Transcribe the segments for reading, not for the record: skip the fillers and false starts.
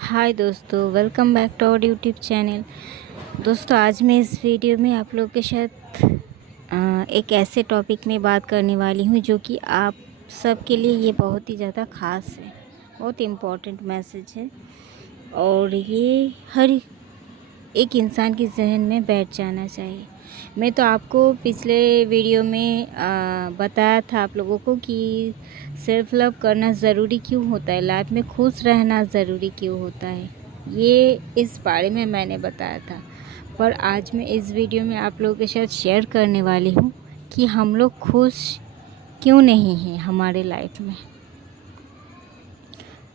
हाय दोस्तों, welcome back to our YouTube channel. दोस्तों, आज मैं इस वीडियो में आप लोगों के साथ एक ऐसे टॉपिक में बात करने वाली हूँ जो कि आप सब के लिए ये बहुत ही ज़्यादा ख़ास है, बहुत इम्पोर्टेंट मैसेज है और ये हर एक इंसान के जहन में बैठ जाना चाहिए। मैं तो आपको पिछले वीडियो में बताया था आप लोगों को कि सेल्फ़ लव करना ज़रूरी क्यों होता है, लाइफ में खुश रहना ज़रूरी क्यों होता है, ये इस बारे में मैंने बताया था। पर आज मैं इस वीडियो में आप लोगों के साथ शेयर करने वाली हूँ कि हम लोग खुश क्यों नहीं हैं हमारे लाइफ में।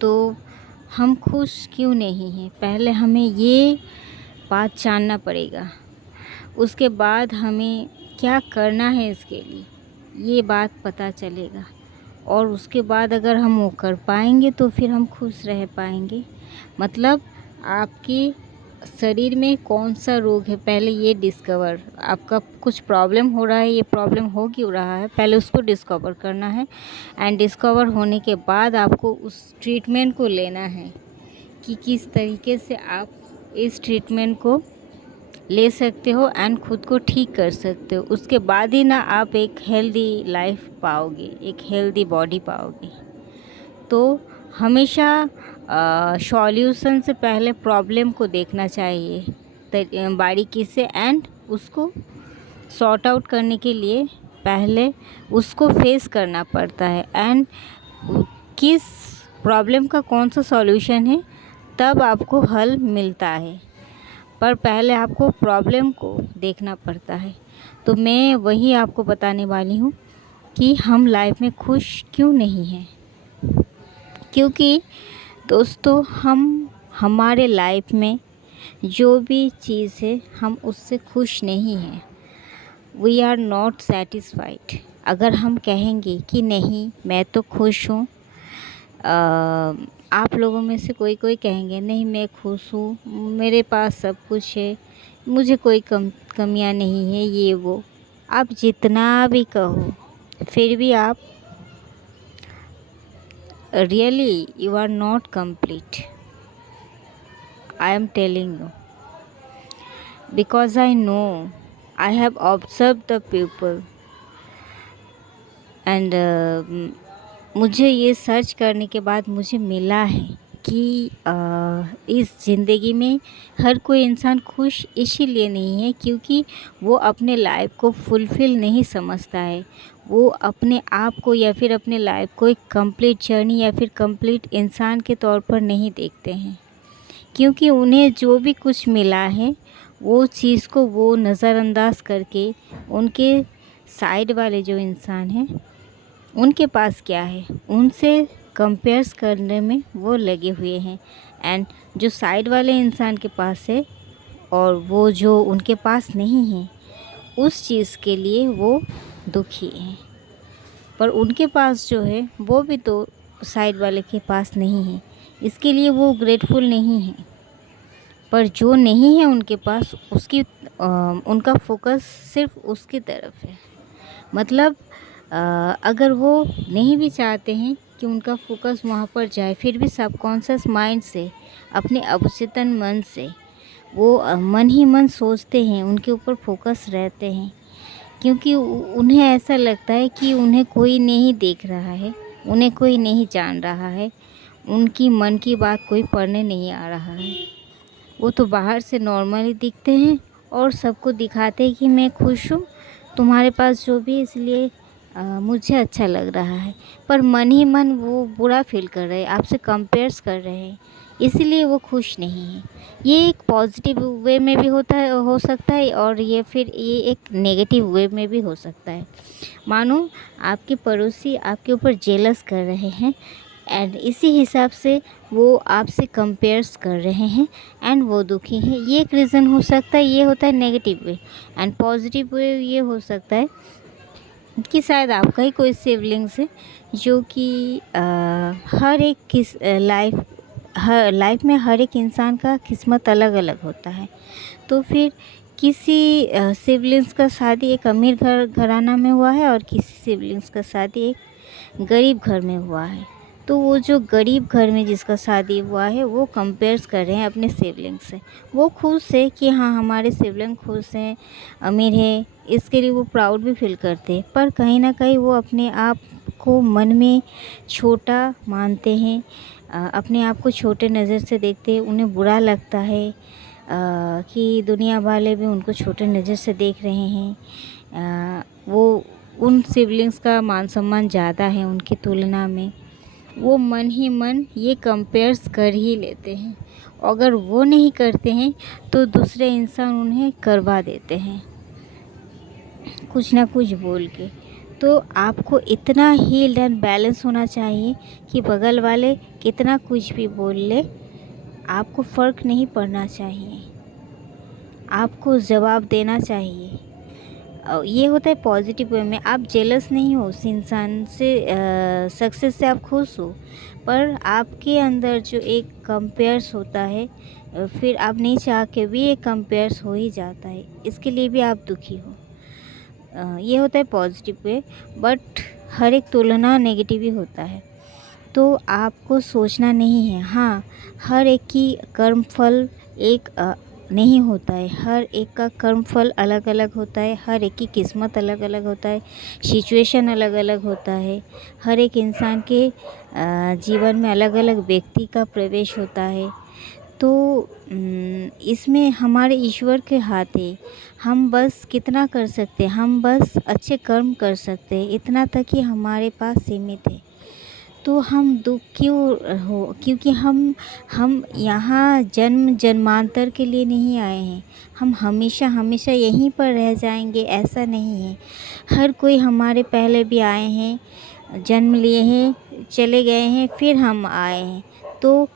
तो हम खुश क्यों नहीं हैं, पहले हमें ये बात जानना पड़ेगा। उसके बाद हमें क्या करना है इसके लिए, ये बात पता चलेगा। और उसके बाद अगर हम वो कर पाएंगे तो फिर हम खुश रह पाएंगे। मतलब आपके शरीर में कौन सा रोग है, पहले ये डिस्कवर। आपका कुछ प्रॉब्लम हो रहा है, ये प्रॉब्लम हो क्यों रहा है, पहले उसको डिस्कवर करना है। एंड डिस्कवर होने के बाद आपको उस ट्रीटमेंट को लेना है कि किस तरीके से आप इस ट्रीटमेंट को ले सकते हो एंड ख़ुद को ठीक कर सकते हो। उसके बाद ही ना आप एक हेल्दी लाइफ पाओगे, एक हेल्दी बॉडी पाओगे। तो हमेशा सॉल्यूशन से पहले प्रॉब्लम को देखना चाहिए बारीकी से, एंड उसको सॉर्ट आउट करने के लिए पहले उसको फेस करना पड़ता है। एंड किस प्रॉब्लम का कौन सा सॉल्यूशन है तब आपको हल मिलता है, पर पहले आपको प्रॉब्लम को देखना पड़ता है। तो मैं वही आपको बताने वाली हूँ कि हम लाइफ में खुश क्यों नहीं हैं। क्योंकि दोस्तों, हम हमारे लाइफ में जो भी चीज़ है हम उससे खुश नहीं हैं। We are not satisfied. अगर हम कहेंगे कि नहीं मैं तो खुश हूँ, आप लोगों में से कोई कोई कहेंगे नहीं मैं खुश हूँ, मेरे पास सब कुछ है, मुझे कोई कमियां नहीं है, ये वो। आप जितना भी कहो फिर भी आप really you are not complete. I am telling you because I know, I have observe the people and मुझे ये सर्च करने के बाद मुझे मिला है कि इस ज़िंदगी में हर कोई इंसान खुश इसीलिए नहीं है क्योंकि वो अपने लाइफ को फुलफ़िल नहीं समझता है। वो अपने आप को या फिर अपने लाइफ को एक कंप्लीट जर्नी या फिर कंप्लीट इंसान के तौर पर नहीं देखते हैं। क्योंकि उन्हें जो भी कुछ मिला है वो चीज़ को वो नज़रअंदाज करके उनके साइड वाले जो इंसान हैं उनके पास क्या है उनसे कंपेयर्स करने में वो लगे हुए हैं। एंड जो साइड वाले इंसान के पास है और वो जो उनके पास नहीं है उस चीज़ के लिए वो दुखी हैं। पर उनके पास जो है वो भी तो साइड वाले के पास नहीं है, इसके लिए वो ग्रेटफुल नहीं है। पर जो नहीं है उनके पास उनका फोकस सिर्फ उसकी तरफ है। मतलब अगर वो नहीं भी चाहते हैं कि उनका फोकस वहाँ पर जाए, फिर भी सबकॉन्शियस माइंड से, अपने अवचेतन मन से वो मन ही मन सोचते हैं, उनके ऊपर फोकस रहते हैं। क्योंकि उन्हें ऐसा लगता है कि उन्हें कोई नहीं देख रहा है, उन्हें कोई नहीं जान रहा है, उनकी मन की बात कोई पढ़ने नहीं आ रहा है। वो तो बाहर से नॉर्मली दिखते हैं और सबको दिखाते हैं कि मैं खुश हूँ, तुम्हारे पास जो भी इसलिए मुझे अच्छा लग रहा है। पर मन ही मन वो बुरा फील कर रहे हैं, आपसे कंपेयर्स कर रहे हैं, इसलिए वो खुश नहीं है। ये एक पॉजिटिव वे में भी हो सकता है और ये एक नेगेटिव वे में भी हो सकता है। मानो आपके पड़ोसी आपके ऊपर जेलस कर रहे हैं एंड इसी हिसाब से वो आपसे कंपेयर्स कर रहे हैं एंड वो दुखी हैं। ये एक रीज़न हो सकता है, ये होता है negative way. And positive way ये हो सकता है कि शायद आपका ही कोई सिबलिंग्स है जो कि हर एक लाइफ में हर एक इंसान का किस्मत अलग अलग होता है। तो फिर किसी सिबलिंग्स का शादी एक अमीर घराना में हुआ है और किसी सिबलिंग्स का शादी एक गरीब घर में हुआ है। तो वो जो गरीब घर में जिसका शादी हुआ है वो कंपेयर्स कर रहे हैं अपने सिबलिंग से। वो खुश है कि हाँ, हमारे सिबलिंग खुश हैं, अमीर है, इसके लिए वो प्राउड भी फील करते हैं। पर कहीं न कहीं वो अपने आप को मन में छोटा मानते हैं, अपने आप को छोटे नज़र से देखते हैं। उन्हें बुरा लगता है कि दुनिया वाले भी उनको छोटे नज़र से देख रहे हैं। वो उन सिबलिंग्स का मान-सम्मान ज़्यादा है उनकी तुलना में। वो मन ही मन ये कंपेयर्स कर ही लेते हैं। अगर वो नहीं करते हैं तो दूसरे इंसान उन्हें करवा देते हैं, कुछ ना कुछ बोल के। तो आपको इतना हील्ड एंड बैलेंस होना चाहिए कि बगल वाले कितना कुछ भी बोल ले, आपको फ़र्क नहीं पड़ना चाहिए। आपको जवाब देना चाहिए। ये होता है पॉजिटिव वे में। आप जेलस नहीं हो उस इंसान से, सक्सेस से आप खुश हो, पर आपके अंदर जो एक कंपेयर्स होता है, फिर आप नहीं चाह के भी एक कंपेयर्स हो ही जाता है, इसके लिए भी आप दुखी हो। ये होता है पॉजिटिव वे। बट हर एक तुलना नेगेटिव ही होता है। तो आपको सोचना नहीं है। हाँ, हर एक की कर्म फल एक नहीं होता है। हर एक का कर्म फल अलग अलग होता है, हर एक की किस्मत अलग अलग होता है, सिचुएशन अलग अलग होता है। हर एक इंसान के जीवन में अलग अलग व्यक्ति का प्रवेश होता है। तो इसमें हमारे ईश्वर के हाथ है। हम बस कितना कर सकते हैं, हम बस अच्छे कर्म कर सकते हैं, इतना तक ही हमारे पास सीमित है। तो हम दुःख क्यों हो, क्योंकि हम यहाँ जन्म जन्मांतर के लिए नहीं आए हैं। हम हमेशा हमेशा यहीं पर रह जाएंगे ऐसा नहीं है। हर कोई हमारे पहले भी आए हैं, जन्म लिए हैं, चले गए हैं, फिर हम आए हैं। तो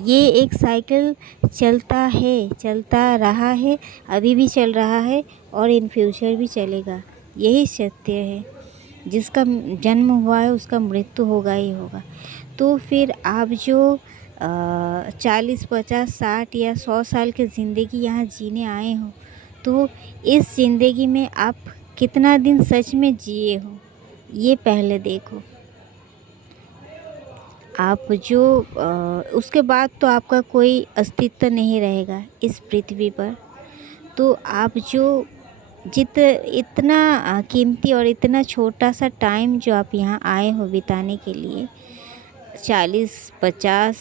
ये एक साइकिल चलता है, चलता रहा है, अभी भी चल रहा है और इन फ्यूचर भी चलेगा। यही सत्य है। जिसका जन्म हुआ है उसका मृत्यु होगा ही होगा। तो फिर आप जो 40, 50, 60 या 100 साल की ज़िंदगी यहाँ जीने आए हो, तो इस ज़िंदगी में आप कितना दिन सच में जिए हो, ये पहले देखो। आप जो उसके बाद तो आपका कोई अस्तित्व नहीं रहेगा इस पृथ्वी पर। तो आप जो इतना कीमती और इतना छोटा सा टाइम जो आप यहाँ आए हो बिताने के लिए, 40, 50,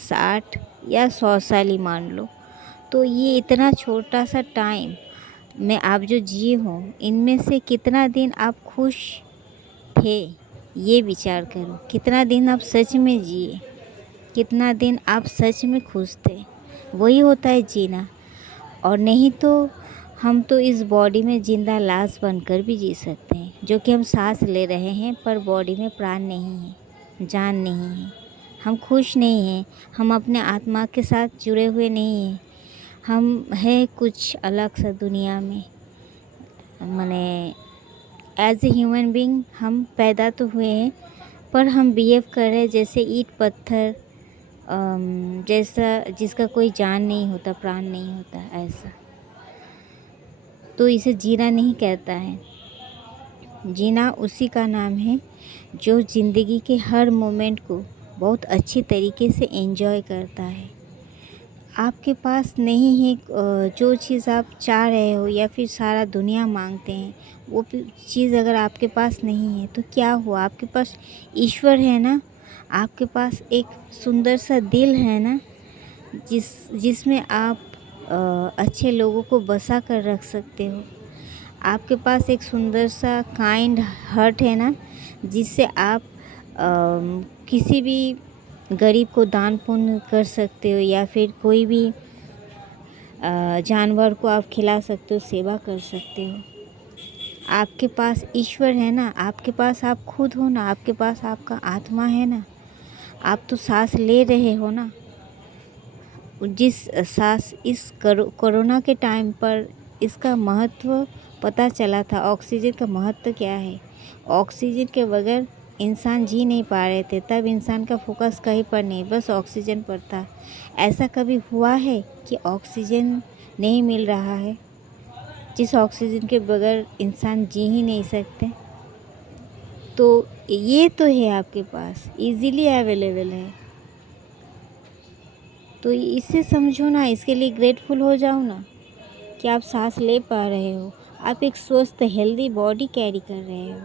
60 या 100 साल ही मान लो, तो ये इतना छोटा सा टाइम में आप जो जिए हो, इनमें से कितना दिन आप खुश थे, ये विचार करो। कितना दिन आप सच में जिए, कितना दिन आप सच में खुश थे, वही होता है जीना। और नहीं तो हम तो इस बॉडी में ज़िंदा लाश बनकर भी जी सकते हैं, जो कि हम सांस ले रहे हैं, पर बॉडी में प्राण नहीं है, जान नहीं है। हम खुश नहीं हैं, हम अपने आत्मा के साथ जुड़े हुए नहीं हैं। हम हैं कुछ अलग सा दुनिया में। माने एज ए ह्यूमन बीइंग हम पैदा तो हुए हैं, पर हम बिहेव कर रहे हैं जैसे ईंट पत्थर, जैसा जिसका कोई जान नहीं होता, प्राण नहीं होता, ऐसा। तो इसे जीना नहीं कहता है। जीना उसी का नाम है जो ज़िंदगी के हर मोमेंट को बहुत अच्छी तरीके से एंजॉय करता है। आपके पास नहीं है जो चीज़ आप चाह रहे हो या फिर सारा दुनिया मांगते हैं, वो चीज़ अगर आपके पास नहीं है तो क्या हुआ? आपके पास ईश्वर है ना, आपके पास एक सुंदर सा दिल है ना, जिसमें आप अच्छे लोगों को बसा कर रख सकते हो। आपके पास एक सुंदर सा काइंड हार्ट है ना, जिससे आप किसी भी गरीब को दान पुण्य कर सकते हो, या फिर कोई भी जानवर को आप खिला सकते हो, सेवा कर सकते हो। आपके पास ईश्वर है ना, आपके पास आप खुद हो ना, आपके पास आपका आत्मा है ना। आप तो सांस ले रहे हो ना। जिस सांस इस कोरोना के टाइम पर इसका महत्व पता चला था, ऑक्सीजन का महत्व क्या है। ऑक्सीजन के बगैर इंसान जी नहीं पा रहे थे, तब इंसान का फोकस कहीं पर नहीं, बस ऑक्सीजन पर था। ऐसा कभी हुआ है कि ऑक्सीजन नहीं मिल रहा है, जिस ऑक्सीजन के बगैर इंसान जी ही नहीं सकते। तो तो ये तो है आपके पास, ईज़िली अवेलेबल है। तो इसे समझो ना, इसके लिए ग्रेटफुल हो जाओ ना कि आप सांस ले पा रहे हो। आप एक स्वस्थ हेल्दी बॉडी कैरी कर रहे हो।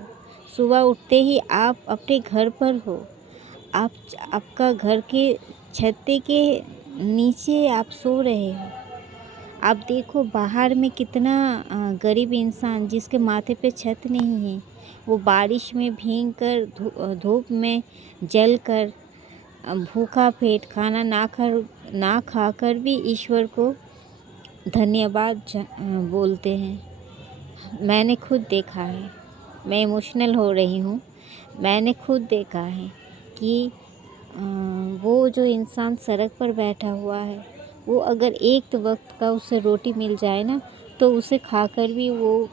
सुबह उठते ही आप अपने घर पर हो। आप आपका घर के छत्ते के नीचे आप सो रहे हो। आप देखो बाहर में कितना गरीब इंसान जिसके माथे पे छत नहीं है, वो बारिश में भीग कर धूप में जल कर भूखा पेट खाना ना खाकर भी ईश्वर को धन्यवाद बोलते हैं। मैंने खुद देखा है, मैं इमोशनल हो रही हूँ। मैंने खुद देखा है कि वो जो इंसान सड़क पर बैठा हुआ है, वो अगर एक वक्त का उसे रोटी मिल जाए ना, तो उसे खाकर भी वो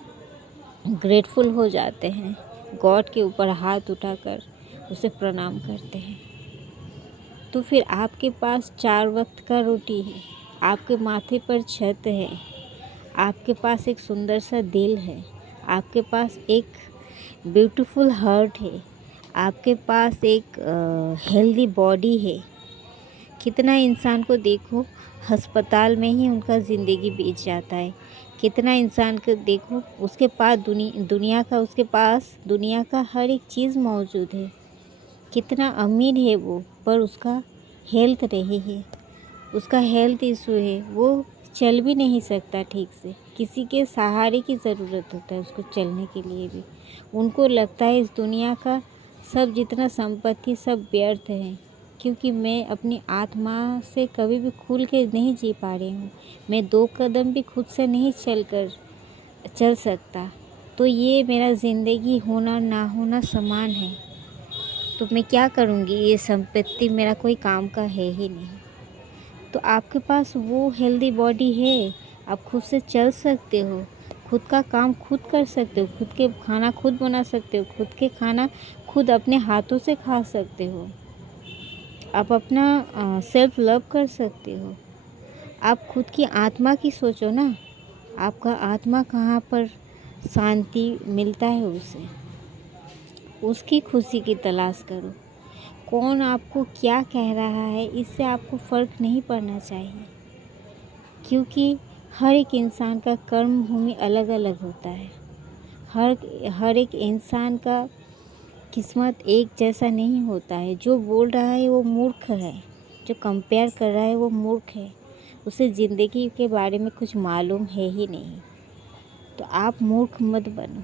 ग्रेटफुल हो जाते हैं। गॉड के ऊपर हाथ उठाकर उसे प्रणाम करते हैं। तो फिर आपके पास 4 वक्त का रोटी है, आपके माथे पर छत है, आपके पास एक सुंदर सा दिल है, आपके पास एक ब्यूटीफुल हार्ट है, आपके पास एक हेल्दी बॉडी है। कितना इंसान को देखो अस्पताल में ही उनका ज़िंदगी बीत जाता है। कितना इंसान को देखो उसके पास दुनिया का हर एक चीज़ मौजूद है। कितना अमीर है वो, पर उसका हेल्थ नहीं है, उसका हेल्थ इशू है, वो चल भी नहीं सकता ठीक से। किसी के सहारे की ज़रूरत होता है उसको चलने के लिए भी। उनको लगता है इस दुनिया का सब जितना संपत्ति सब व्यर्थ है, क्योंकि मैं अपनी आत्मा से कभी भी खुल के नहीं जी पा रही हूँ। मैं 2 कदम भी खुद से नहीं चल सकता। तो ये मेरा ज़िंदगी होना ना होना समान है। तो मैं क्या करूँगी, ये संपत्ति मेरा कोई काम का है ही नहीं। तो आपके पास वो हेल्दी बॉडी है, आप खुद से चल सकते हो, खुद का काम खुद कर सकते हो, खुद के खाना खुद बना सकते हो, खुद के खाना खुद अपने हाथों से खा सकते हो। आप अपना सेल्फ लव कर सकते हो। आप खुद की आत्मा की सोचो ना, आपका आत्मा कहाँ पर शांति मिलता है उसे, उसकी खुशी की तलाश करो। कौन आपको क्या कह रहा है, इससे आपको फ़र्क नहीं पड़ना चाहिए, क्योंकि हर एक इंसान का कर्म भूमि अलग अलग होता है। हर एक इंसान का किस्मत एक जैसा नहीं होता है। जो बोल रहा है वो मूर्ख है, जो कंपेयर कर रहा है वो मूर्ख है, उसे ज़िंदगी के बारे में कुछ मालूम है ही नहीं। तो आप मूर्ख मत बनो।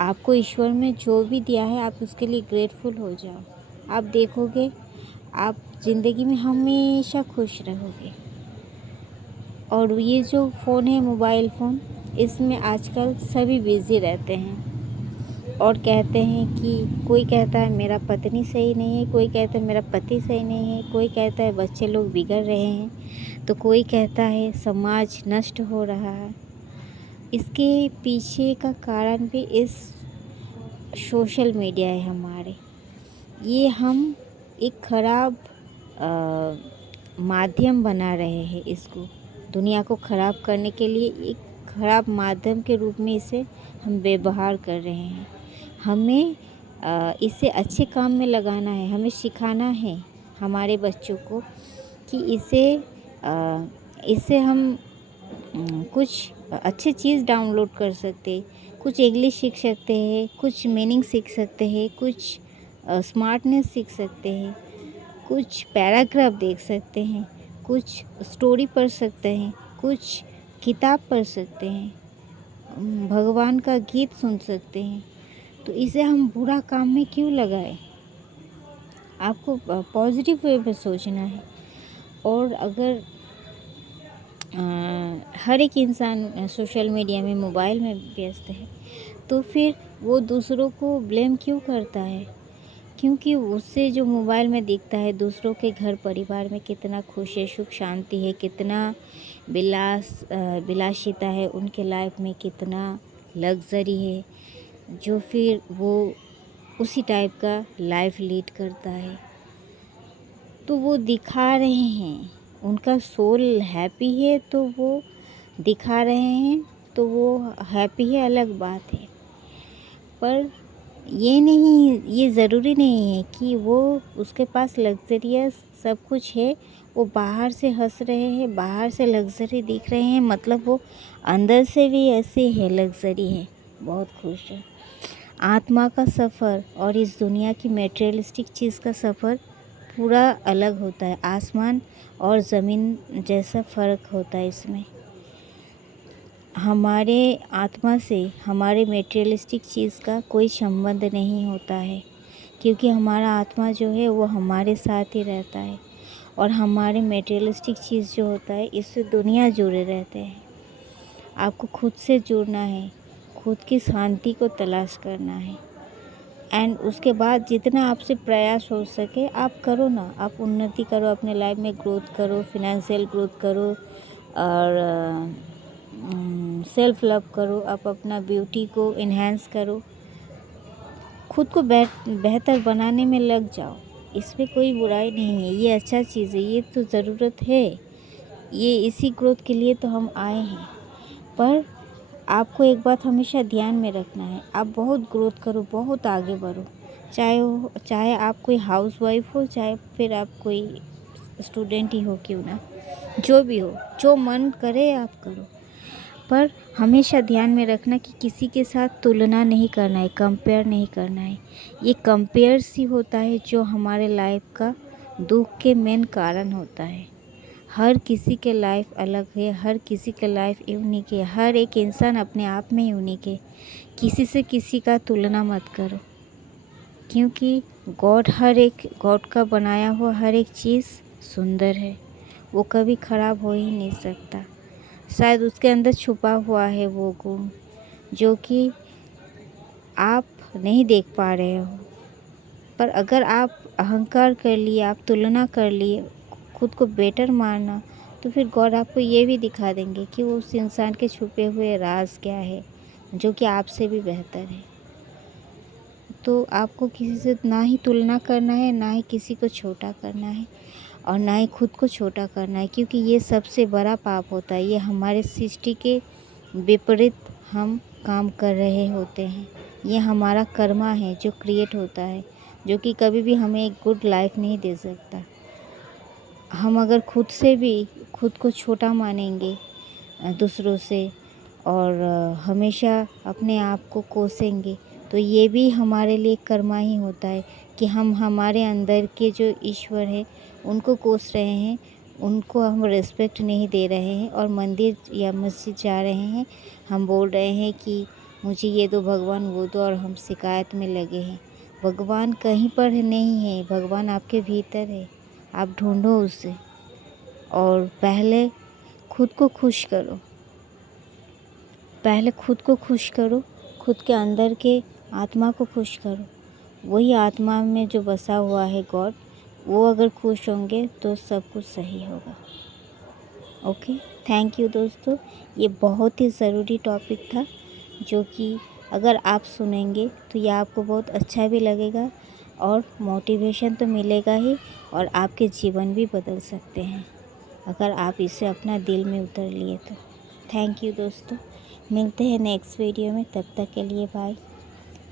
आपको ईश्वर में जो भी दिया है आप उसके लिए ग्रेटफुल हो जाओ। आप देखोगे आप ज़िंदगी में हमेशा खुश रहोगे। और ये जो फ़ोन है, मोबाइल फ़ोन, इसमें आजकल सभी बिज़ी रहते हैं और कहते हैं कि कोई कहता है मेरा पत्नी सही नहीं है, कोई कहता है मेरा पति सही नहीं है, कोई कहता है बच्चे लोग बिगड़ रहे हैं, तो कोई कहता है समाज नष्ट हो रहा है। इसके पीछे का कारण भी इस सोशल मीडिया है हमारे। ये हम एक ख़राब माध्यम बना रहे हैं इसको, दुनिया को ख़राब करने के लिए एक ख़राब माध्यम के रूप में इसे हम व्यवहार कर रहे हैं। हमें इसे अच्छे काम में लगाना है, हमें सिखाना है हमारे बच्चों को कि इससे हम कुछ अच्छी चीज़ डाउनलोड कर सकते, कुछ इंग्लिश सीख सकते हैं, कुछ मीनिंग सीख सकते हैं, कुछ स्मार्टनेस सीख सकते हैं, कुछ पैराग्राफ देख सकते हैं, कुछ स्टोरी पढ़ सकते हैं, कुछ किताब पढ़ सकते हैं, भगवान का गीत सुन सकते हैं। तो इसे हम बुरा काम में क्यों लगाएं? आपको पॉजिटिव वे में सोचना है। और अगर हर एक इंसान सोशल मीडिया में मोबाइल में व्यस्त है, तो फिर वो दूसरों को ब्लेम क्यों करता है? क्योंकि उससे जो मोबाइल में दिखता है दूसरों के घर परिवार में कितना खुश है, सुख शांति है, कितना विलासिता है उनके लाइफ में, कितना लग्जरी है, जो फिर वो उसी टाइप का लाइफ लीड करता है। तो वो दिखा रहे हैं, उनका सोल हैप्पी है तो वो दिखा रहे हैं, तो वो हैप्पी है अलग बात है, पर ये नहीं, ये ज़रूरी नहीं है कि वो उसके पास लग्ज़रियस सब कुछ है, वो बाहर से हँस रहे हैं, बाहर से लग्ज़री दिख रहे हैं, मतलब वो अंदर से भी ऐसे है, लग्ज़री है, बहुत खुश है। आत्मा का सफ़र और इस दुनिया की मटेरियलिस्टिक चीज़ का सफ़र पूरा अलग होता है। आसमान और ज़मीन जैसा फ़र्क होता है इसमें। हमारे आत्मा से हमारे मटेरियलिस्टिक चीज़ का कोई संबंध नहीं होता है, क्योंकि हमारा आत्मा जो है वो हमारे साथ ही रहता है, और हमारे मटेरियलिस्टिक चीज़ जो होता है इससे दुनिया जुड़े रहते हैं। आपको खुद से जुड़ना है, खुद की शांति को तलाश करना है, एंड उसके बाद जितना आपसे प्रयास हो सके आप करो ना, आप उन्नति करो, अपने लाइफ में ग्रोथ करो, फिनेंशियल ग्रोथ करो, और सेल्फ लव करो, आप अपना ब्यूटी को इन्हेंस करो, खुद को बेहतर बनाने में लग जाओ। इसमें कोई बुराई नहीं है, ये अच्छा चीज़ है, ये तो ज़रूरत है, ये इसी ग्रोथ के लिए तो हम आए हैं। पर आपको एक बात हमेशा ध्यान में रखना है, आप बहुत ग्रोथ करो, बहुत आगे बढ़ो, चाहे आप कोई हाउसवाइफ हो, चाहे फिर आप कोई स्टूडेंट ही हो क्यों ना, जो भी हो, जो मन करे आप करो, पर हमेशा ध्यान में रखना कि किसी के साथ तुलना नहीं करना है, कंपेयर नहीं करना है। ये कंपेयर ही होता है जो हमारे लाइफ का दुख के मेन कारण होता है। हर किसी के लाइफ अलग है, हर किसी के लाइफ यूनिक है, हर एक इंसान अपने आप में यूनिक है। किसी से किसी का तुलना मत करो, क्योंकि गॉड का बनाया हुआ हर एक चीज़ सुंदर है, वो कभी ख़राब हो ही नहीं सकता। शायद उसके अंदर छुपा हुआ है वो गुण जो कि आप नहीं देख पा रहे हो, पर अगर आप अहंकार कर लिए, आप तुलना कर लिए, खुद को बेटर मानना, तो फिर गॉड आपको ये भी दिखा देंगे कि वो उस इंसान के छुपे हुए राज क्या है जो कि आपसे भी बेहतर है। तो आपको किसी से ना ही तुलना करना है, ना ही किसी को छोटा करना है, और ना ही खुद को छोटा करना है, क्योंकि ये सबसे बड़ा पाप होता है। ये हमारे सृष्टि के विपरीत हम काम कर रहे होते हैं। ये हमारा कर्मा है जो क्रिएट होता है, जो कि कभी भी हमें एक गुड लाइफ नहीं दे सकता। हम अगर खुद से भी खुद को छोटा मानेंगे दूसरों से, और हमेशा अपने आप को कोसेंगे, तो ये भी हमारे लिए कर्मा ही होता है कि हम हमारे अंदर के जो ईश्वर है उनको कोस रहे हैं, उनको हम रिस्पेक्ट नहीं दे रहे हैं, और मंदिर या मस्जिद जा रहे हैं, हम बोल रहे हैं कि मुझे ये दो भगवान, वो दो, और हम शिकायत में लगे हैं। भगवान कहीं पर नहीं है, भगवान आपके भीतर है, आप ढूंढो उसे, और पहले खुद को खुश करो, पहले खुद को खुश करो, खुद के अंदर के आत्मा को खुश करो। वही आत्मा में जो बसा हुआ है गॉड, वो अगर खुश होंगे तो सब कुछ सही होगा। ओके, थैंक यू दोस्तों, ये बहुत ही ज़रूरी टॉपिक था, जो कि अगर आप सुनेंगे तो ये आपको बहुत अच्छा भी लगेगा, और मोटिवेशन तो मिलेगा ही, और आपके जीवन भी बदल सकते हैं अगर आप इसे अपना दिल में उतर लिए तो। थैंक यू दोस्तों, मिलते हैं नेक्स्ट वीडियो में, तब तक के लिए बाय।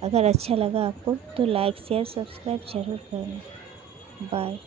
अगर अच्छा लगा आपको तो लाइक शेयर सब्सक्राइब ज़रूर करना। बाय।